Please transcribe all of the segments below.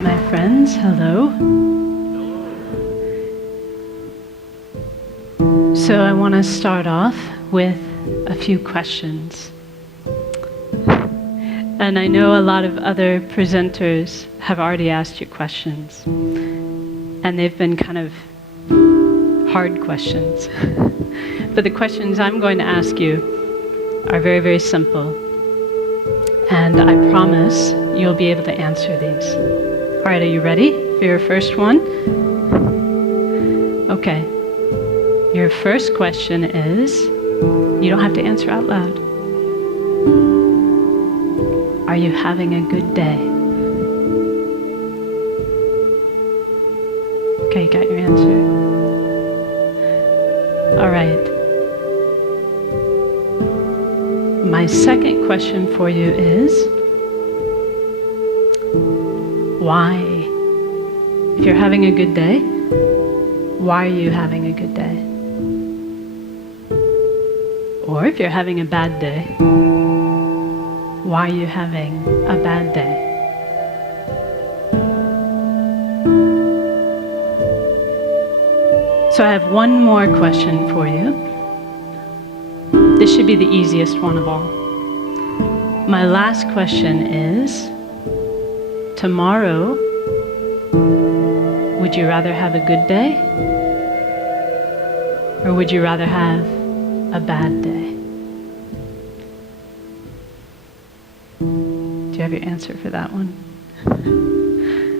My friends, hello. So I want to start off with a few questions. And I know a lot of other presenters have already asked you questions. And they've been kind of hard questions. But the questions I'm going to ask you are very, very simple. And I promise you'll be able to answer these. All right, are you ready for your first one? Okay. Your first question is, you don't have to answer out loud. Are you having a good day? Okay, you got your answer? All right. My second question for you is, why? If you're having a good day, why are you having a good day? Or if you're having a bad day, why are you having a bad day? So I have one more question for you. This should be the easiest one of all. My last question is, tomorrow, would you rather have a good day? Or would you rather have a bad day? Do you have your answer for that one?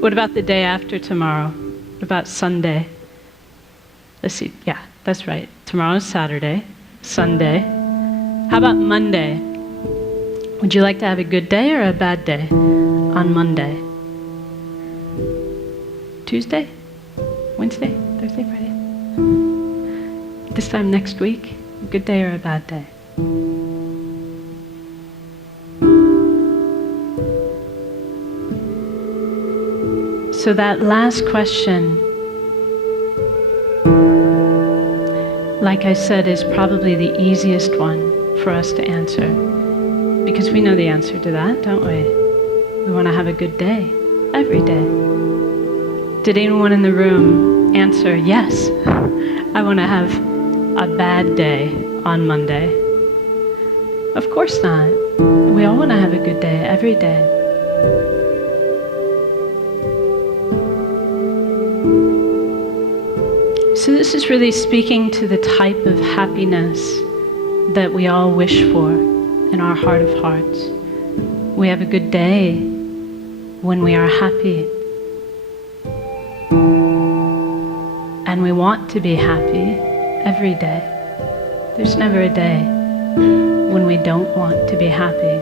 What about the day after tomorrow? What about Sunday? Let's see, yeah, that's right. Tomorrow's Saturday, Sunday. How about Monday? Would you like to have a good day or a bad day on Monday? Tuesday? Wednesday? Thursday? Friday? This time next week? A good day or a bad day? So that last question, like I said, is probably the easiest one for us to answer. Because we know the answer to that, don't we? We want to have a good day, every day. Did anyone in the room answer, yes, I want to have a bad day on Monday? Of course not. We all want to have a good day, every day. So this is really speaking to the type of happiness that we all wish for in our heart of hearts. We have a good day when we are happy. And we want to be happy every day. There's never a day when we don't want to be happy.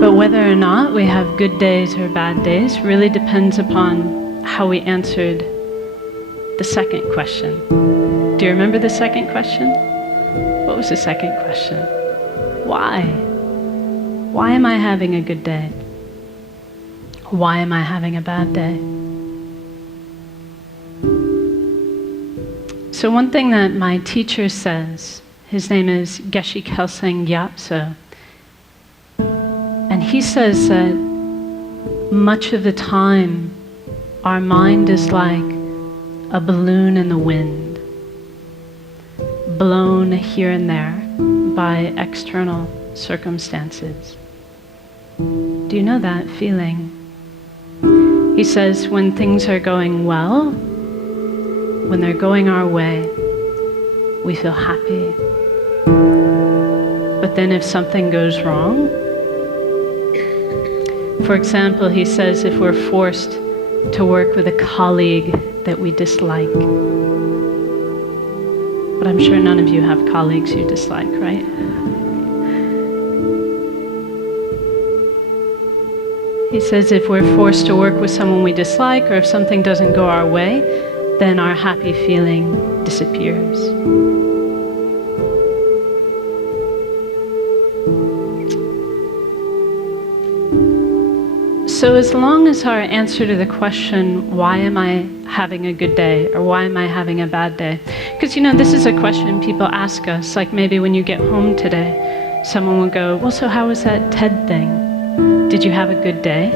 But whether or not we have good days or bad days really depends upon how we answered the second question. Do you remember the second question? What was the second question? Why? Why am I having a good day? Why am I having a bad day? So one thing that my teacher says, his name is Geshe Kelsang Gyatso, and he says that much of the time our mind is like a balloon in the wind, blown here and there by external circumstances. Do you know that feeling? He says when things are going well, when they're going our way, we feel happy. But then if something goes wrong, for example, he says if we're forced to work with a colleague that we dislike, but I'm sure none of you have colleagues you dislike, right? He says if we're forced to work with someone we dislike, or if something doesn't go our way, then our happy feeling disappears. So as long as our answer to the question, why am I having a good day, or why am I having a bad day? Because, you know, this is a question people ask us, like maybe when you get home today, someone would go, well, so how was that TED thing? Did you have a good day?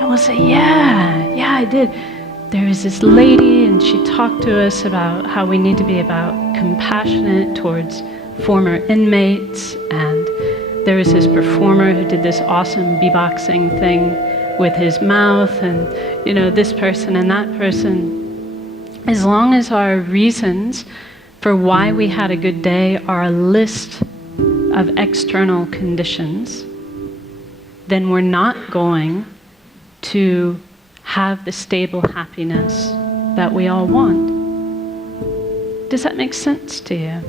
And we'll say, yeah, I did. There was this lady and she talked to us about how we need to be compassionate towards former inmates, and there was this performer who did this awesome beatboxing thing with his mouth, and this person and that person. As long as our reasons for why we had a good day are a list of external conditions, then we're not going to have the stable happiness that we all want. Does that make sense to you?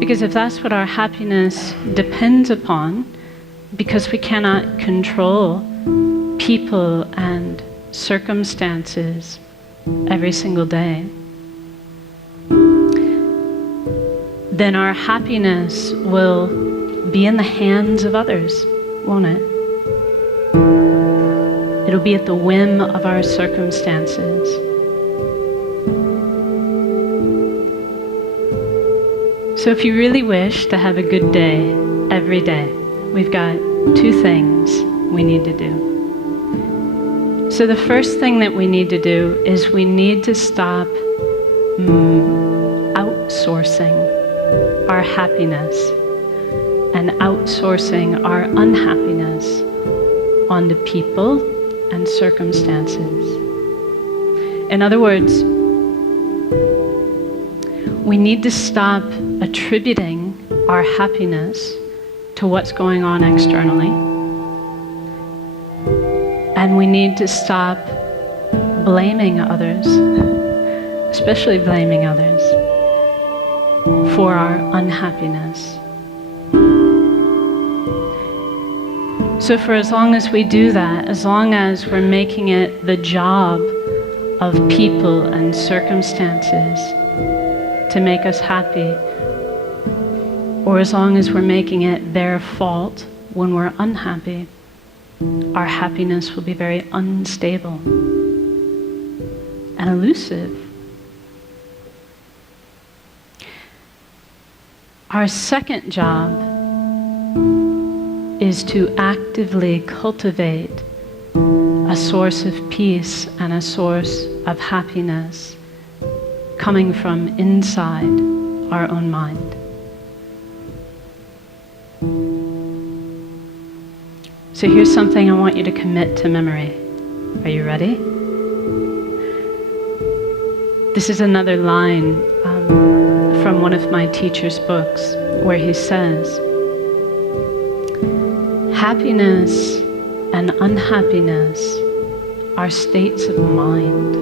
Because if that's what our happiness depends upon, because we cannot control people and circumstances every single day, then our happiness will be in the hands of others, won't it? It'll be at the whim of our circumstances. So if you really wish to have a good day every day, we've got two things we need to do. So the first thing that we need to do is we need to stop outsourcing our happiness and outsourcing our unhappiness onto people and circumstances. In other words, we need to stop attributing our happiness to what's going on externally, and we need to stop blaming others, especially blaming others, for our unhappiness. So for as long as we do that, as long as we're making it the job of people and circumstances to make us happy, or as long as we're making it their fault when we're unhappy, our happiness will be very unstable and elusive. Our second job is to actively cultivate a source of peace and a source of happiness coming from inside our own mind. So here's something I want you to commit to memory. Are you ready? This is another line from one of my teacher's books where he says, happiness and unhappiness are states of mind,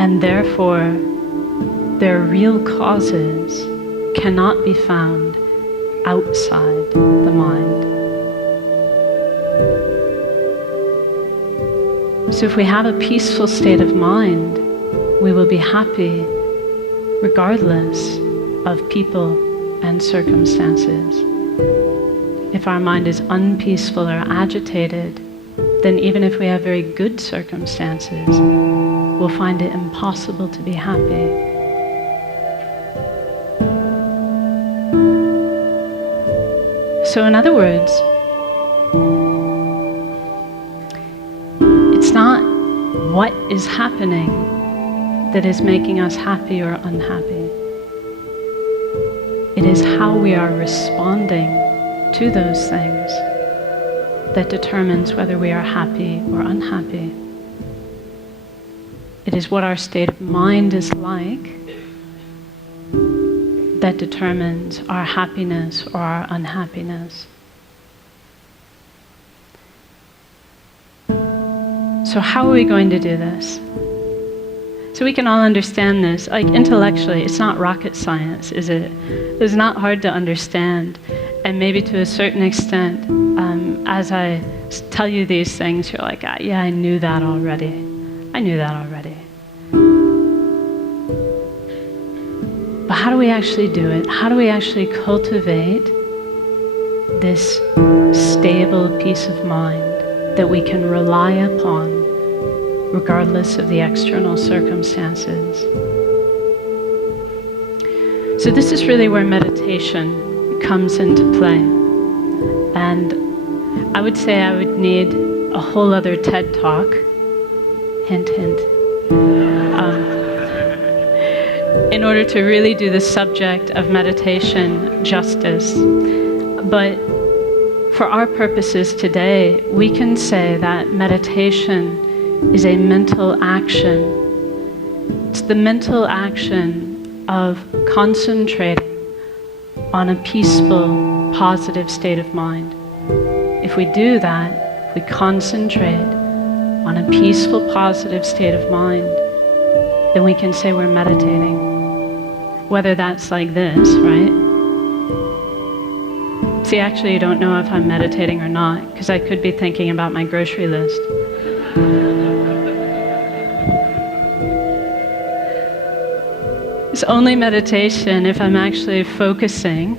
and therefore their real causes cannot be found outside the mind. So if we have a peaceful state of mind, we will be happy regardless of people and circumstances. If our mind is unpeaceful or agitated, then even if we have very good circumstances, we'll find it impossible to be happy. So in other words, it's not what is happening that is making us happy or unhappy. It is how we are responding to those things that determines whether we are happy or unhappy. It is what our state of mind is like that determines our happiness or our unhappiness. So how are we going to do this? So we can all understand this. Like intellectually, it's not rocket science, is it? It's not hard to understand. And maybe to a certain extent, as I tell you these things, you're like, yeah, I knew that already. I knew that already. But how do we actually do it? How do we actually cultivate this stable peace of mind that we can rely upon regardless of the external circumstances? So this is really where meditation comes into play. And I would say I would need a whole other TED Talk, hint, hint, in order to really do the subject of meditation justice. But for our purposes today, we can say that meditation is a mental action. It's the mental action of concentrating on a peaceful, positive state of mind. If we do that, we concentrate on a peaceful, positive state of mind, then we can say we're meditating. Whether that's like this, right? See, actually, you don't know if I'm meditating or not, because I could be thinking about my grocery list. It's only meditation if I'm actually focusing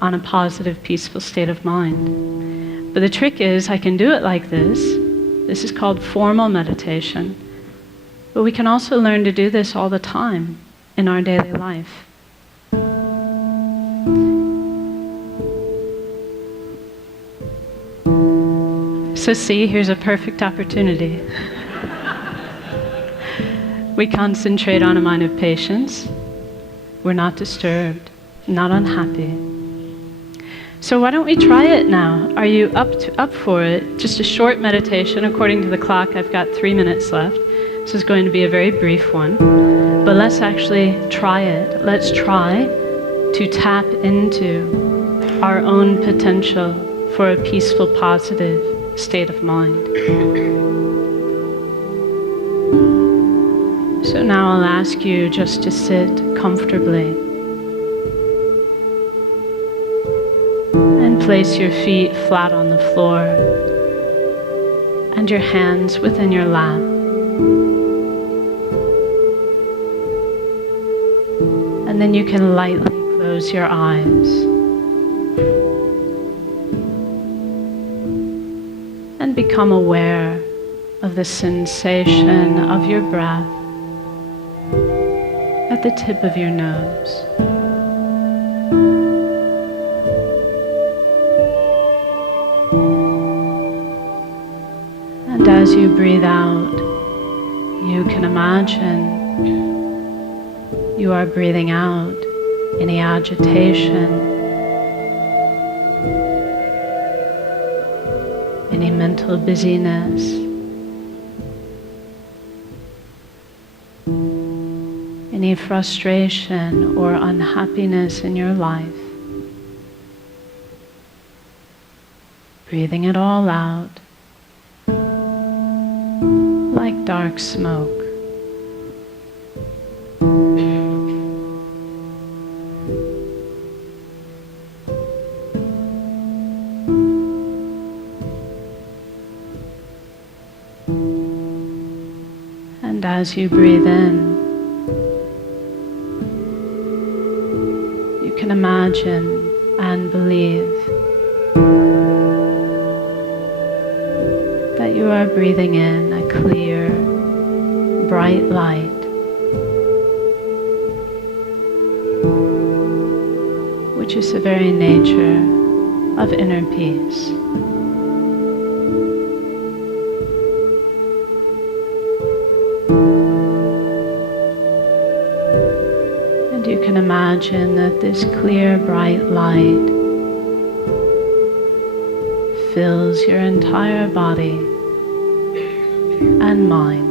on a positive, peaceful state of mind. But the trick is, I can do it like this. This is called formal meditation. But we can also learn to do this all the time in our daily life. So see, here's a perfect opportunity. We concentrate on a mind of patience. We're not disturbed, not unhappy. So why don't we try it now? Are you up for it? Just a short meditation. According to the clock, I've got 3 minutes left. This is going to be a very brief one. But let's actually try it. Let's try to tap into our own potential for a peaceful, positive state of mind. So now I'll ask you just to sit comfortably. And place your feet flat on the floor and your hands within your lap. And then you can lightly close your eyes. And become aware of the sensation of your breath at the tip of your nose. And as you breathe out, you can imagine you are breathing out any agitation, any mental busyness, any frustration or unhappiness in your life. Breathing it all out like dark smoke. And as you breathe in, you can imagine and believe that you are breathing in a clear, bright light. Which is the very nature of inner peace. And you can imagine that this clear, bright light fills your entire body and mind.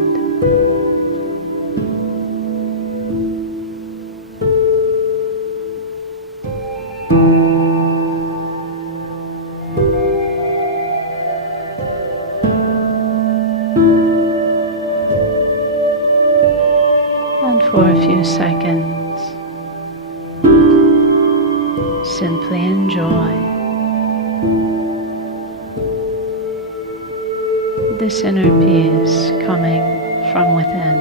And for a few seconds, simply enjoy this inner peace coming from within.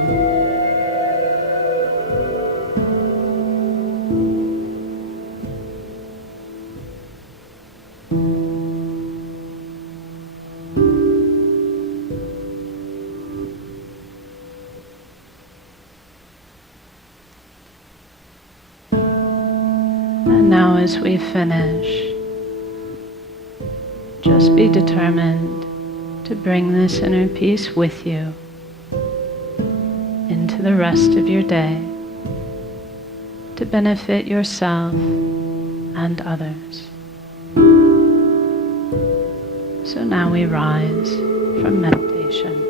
now, as we finish, just be determined to bring this inner peace with you into the rest of your day to benefit yourself and others. So now we rise from meditation.